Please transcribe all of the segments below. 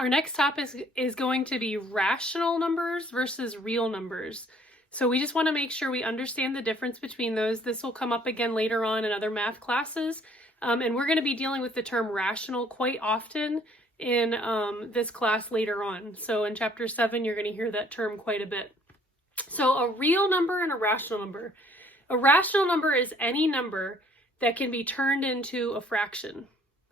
Our next topic is going to be rational numbers versus real numbers. So we just want to make sure we understand the difference between those. This will come up again later on in other math classes. And we're going to be dealing with the term rational quite often in this class later on. So in chapter 7, you're going to hear that term quite a bit. So a real number and a rational number. A rational number is any number that can be turned into a fraction,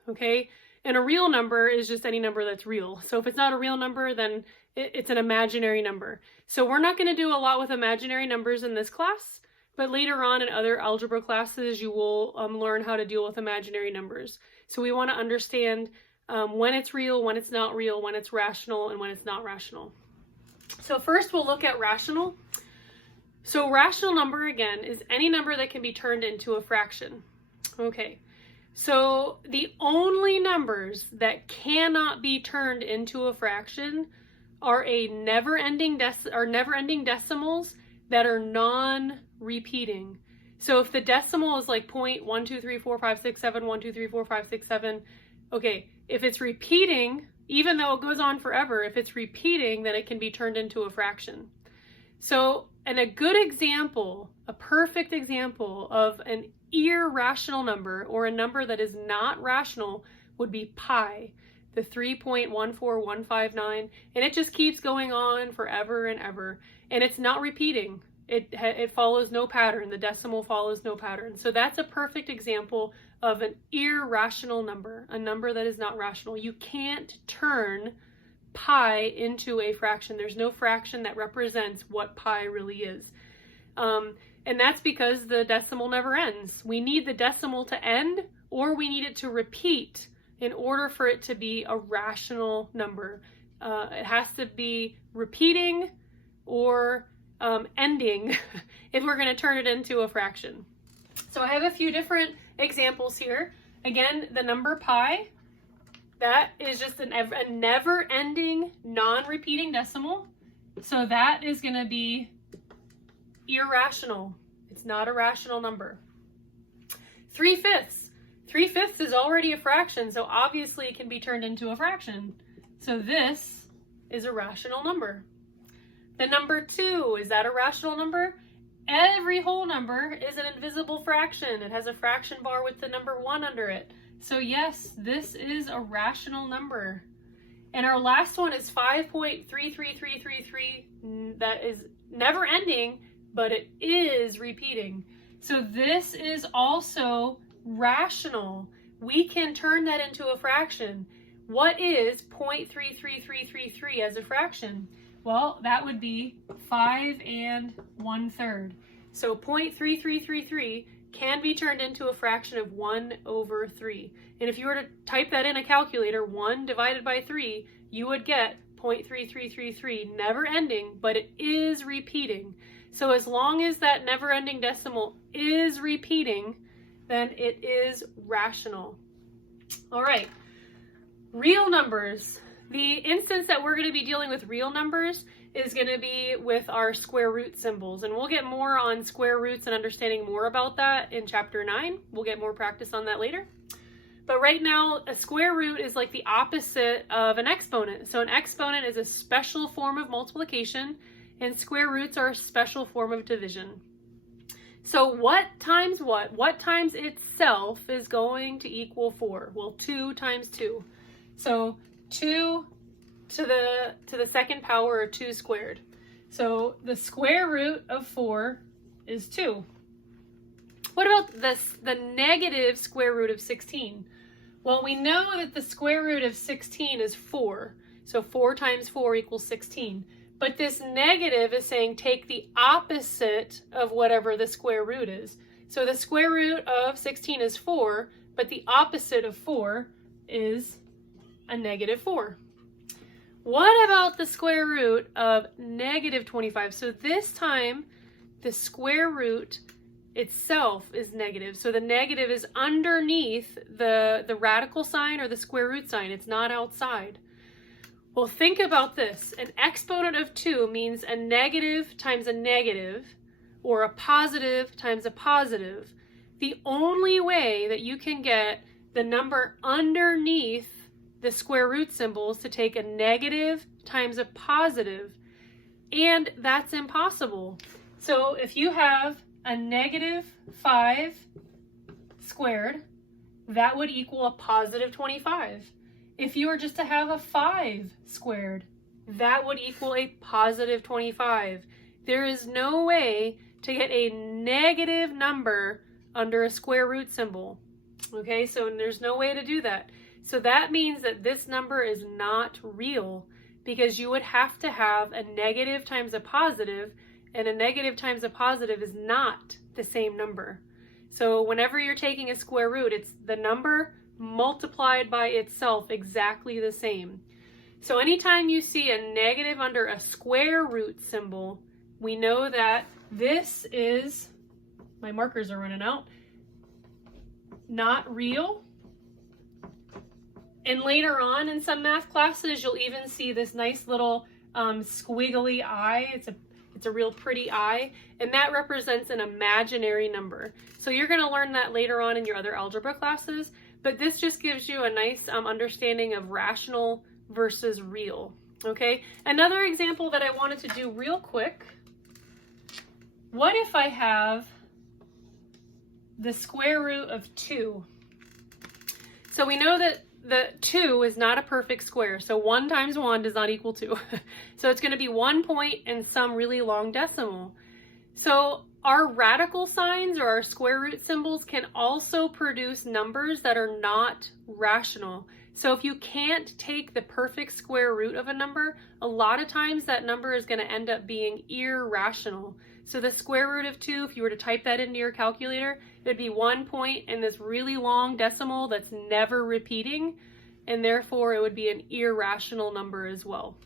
okay? And a real number is just any number that's real. So if it's not a real number, then it's an imaginary number. So we're not going to do a lot with imaginary numbers in this class, but later on in other algebra classes, you will learn how to deal with imaginary numbers. So we want to understand when it's real, when it's not real, when it's rational, and when it's not rational. So first we'll look at rational. So rational number, again, is any number that can be turned into a fraction. Okay, so the only numbers that cannot be turned into a fraction are never-ending decimals that are non-repeating. So if the decimal is like 0.1234567, 1234567, okay, if it's repeating, even though it goes on forever, if it's repeating, then it can be turned into a fraction. So, and a good example, a perfect example of an irrational number or a number that is not rational would be pi, the 3.14159, and it just keeps going on forever and ever, and it's not repeating. It follows no pattern. The decimal follows no pattern. So that's a perfect example of an irrational number, a number that is not rational. You can't turn pi into a fraction. There's no fraction that represents what pi really is. And that's because the decimal never ends. We need the decimal to end, or we need it to repeat in order for it to be a rational number. It has to be repeating or ending if we're going to turn it into a fraction. So I have a few different examples here. Again, the number pi, that is just a never-ending, non-repeating decimal. So that is going to be irrational. It's not a rational number. 3/5. 3/5 is already a fraction, so obviously it can be turned into a fraction. So this is a rational number. The number 2, is that a rational number? Every whole number is an invisible fraction. It has a fraction bar with the number 1 under it. So yes, this is a rational number. And our last one is 5.33333. That is never ending, but it is repeating. So this is also rational. We can turn that into a fraction. What is 0.33333 as a fraction? Well, that would be 5 1/3. So 0.3333 can be turned into a fraction of 1/3. And if you were to type that in a calculator, 1 divided by 3, you would get 0.3333, never ending, but it is repeating. So as long as that never ending decimal is repeating, then it is rational. All right, real numbers. The instance that we're going to be dealing with real numbers is going to be with our square root symbols. And we'll get more on square roots and understanding more about that in chapter 9. We'll get more practice on that later. But right now, a square root is like the opposite of an exponent. So an exponent is a special form of multiplication, and square roots are a special form of division. So what times what? What times itself is going to equal 4? Well, 2 times 2. So 2 to the second power, or 2 squared. So the square root of 4 is 2. What about the negative square root of 16? Well, we know that the square root of 16 is 4. So 4 times 4 equals 16. But this negative is saying take the opposite of whatever the square root is. So the square root of 16 is 4, but the opposite of 4 is a negative 4. What about the square root of negative 25? So this time, the square root itself is negative. So the negative is underneath the radical sign or the square root sign. It's not outside. Well, think about this. An exponent of 2 means a negative times a negative, or a positive times a positive. The only way that you can get the number underneath the square root symbols to take a negative times a positive, and that's impossible. So if you have a negative 5 squared, that would equal a positive 25. If you were just to have a 5 squared, that would equal a positive 25. There is no way to get a negative number under a square root symbol. Okay, so there's no way to do that. So that means that this number is not real, because you would have to have a negative times a positive, and a negative times a positive is not the same number. So whenever you're taking a square root, it's the number multiplied by itself exactly the same. So anytime you see a negative under a square root symbol, we know that this is, my markers are running out, not real. And later on in some math classes, you'll even see this nice little squiggly eye. It's a real pretty eye, and that represents an imaginary number. So you're going to learn that later on in your other algebra classes, but this just gives you a nice understanding of rational versus real. Okay, another example that I wanted to do real quick. What if I have the square root of 2? So we know that the 2 is not a perfect square, so 1 times 1 does not equal 2. So it's going to be 1 point and some really long decimal. So our radical signs, or our square root symbols, can also produce numbers that are not rational. So if you can't take the perfect square root of a number, a lot of times that number is going to end up being irrational. So the square root of 2, if you were to type that into your calculator, it would be 1 point and this really long decimal that's never repeating, and therefore it would be an irrational number as well.